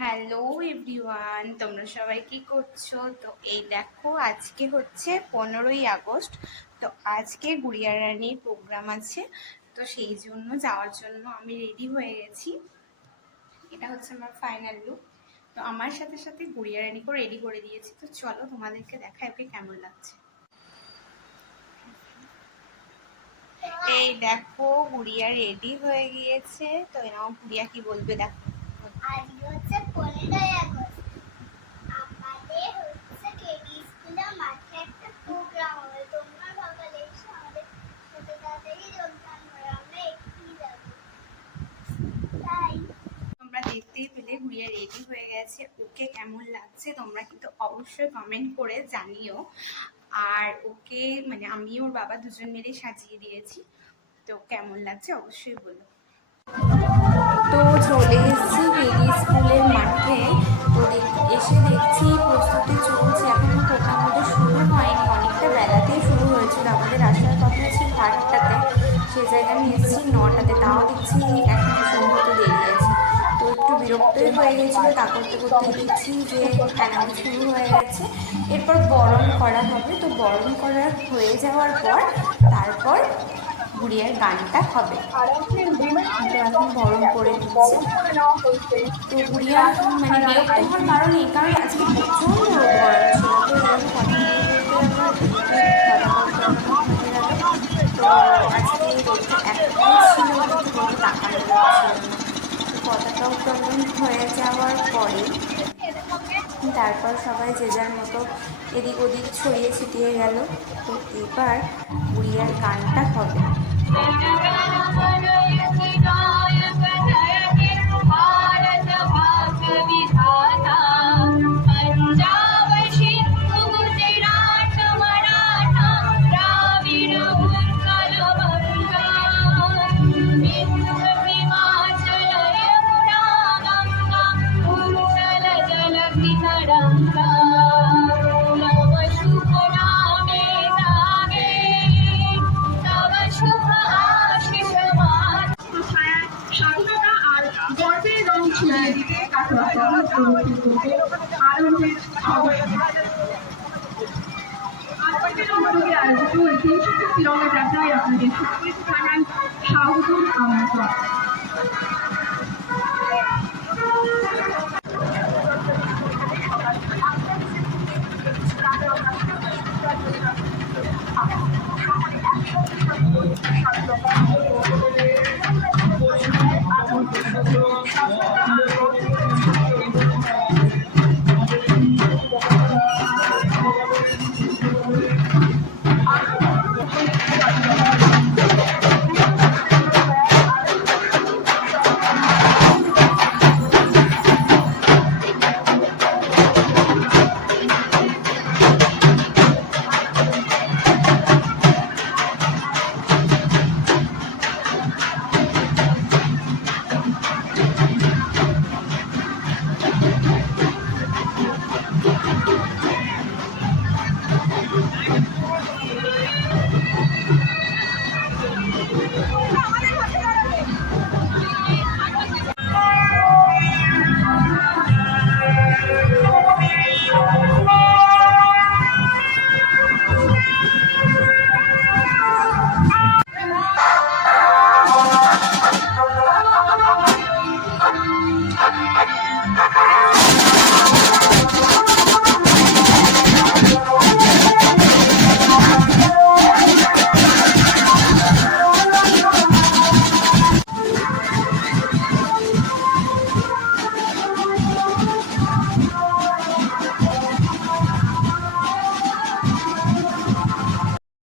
Hello everyone, তোমরা সবাই কি করছো? তো এই দেখো, আজকে হচ্ছে 15ই আগস্ট। তো আজকে গুড়িয়া রানীর প্রোগ্রাম আছে, তো সেই জন্য যাওয়ার জন্য আমি রেডি হয়ে গেছি। এটা হচ্ছে আমার ফাইনাল লুক। তো আমার সাথে সাথে গুড়িয়া রানীকেও রেডি করে দিয়েছি। তো চলো তোমাদেরকে দেখাই ওকে কেমন লাগছে। এই দেখো, গুড়িয়া রেডি হয়ে গিয়েছে। তো এরকম গুড়িয়া কি বলবে দেখো। আজকে হচ্ছে 15ই আগস্ট। আমাদের হচ্ছে কেডি স্কুলের মাঠে একটা প্রোগ্রাম হবে। তোমরা সকালে এসে আমাদের সাথে তাড়াতাড়ি যোগদান করো। আমরা এক্ষুনি যাব। তাই তোমরা দেখতেই পেলে গুড়িয়া রেডি হয়ে গেছে। ওকে কেমন লাগছে তোমরা কিন্তু অবশ্যই কমেন্ট করে জানিও। আর ওকে মানে আমি ওর বাবা দুজন মিলে সাজিয়ে দিয়েছি। তো কেমন লাগছে অবশ্যই বলো। তো চলে এসেছি কেডি স্কুলের মাঠে। তো এসে দেখছি প্রস্তুতি চলছে, এখনো প্রোগ্রাম আমাদের শুরু হয়নি, অনেকটা বেলাতেই শুরু হয়েছিল। আমাদের আসার কথা ছিল 8টাতে, সে জায়গায় আমি এসেছি 9টাতে, তাও দেখছি এখনো সম্ভবত দেরি আছে। তো একটু বিরক্তই হয়ে গেছিলো, তা করতে করতেই দেখছি যে অ্যানাউন্স শুরু হয়ে গেছে। এরপর বরণ করা হবে। তো বরণ করা হয়ে যাওয়ার পর তারপর গুড়িয়ার গানটা হবে। তো এখন বরণ করে দিচ্ছে। তো গুড়িয়া মানে বিরক্ত হওয়ার কারণ এই কারণে আজকে প্রচণ্ড রোদ গরম ছিল। তো এরকম কথা বলতে আমার পতাকা উত্তোলন হয়ে গেল। তো আজকে রোদটা এতটাই ছিল যে রোদে তাকানো যাচ্ছিল না। তো পতাকা উত্তোলন হয়ে যাওয়ার পরে তারপর সবাই যে যার মতো এদিক ওদিক ছড়িয়ে ছিটিয়ে গেল। তো এবার গুড়িয়ার গানটা হবে। স্বাধীনতা আর গর্বের রং ছড়িয়ে দিতে আনন্দের আজকের উদ্যোগে আয়োজিত এই 300 তিরঙ্গা যাত্রায় আপনাদের সকলকে জানাই স্বাগত আমন্ত্রণ।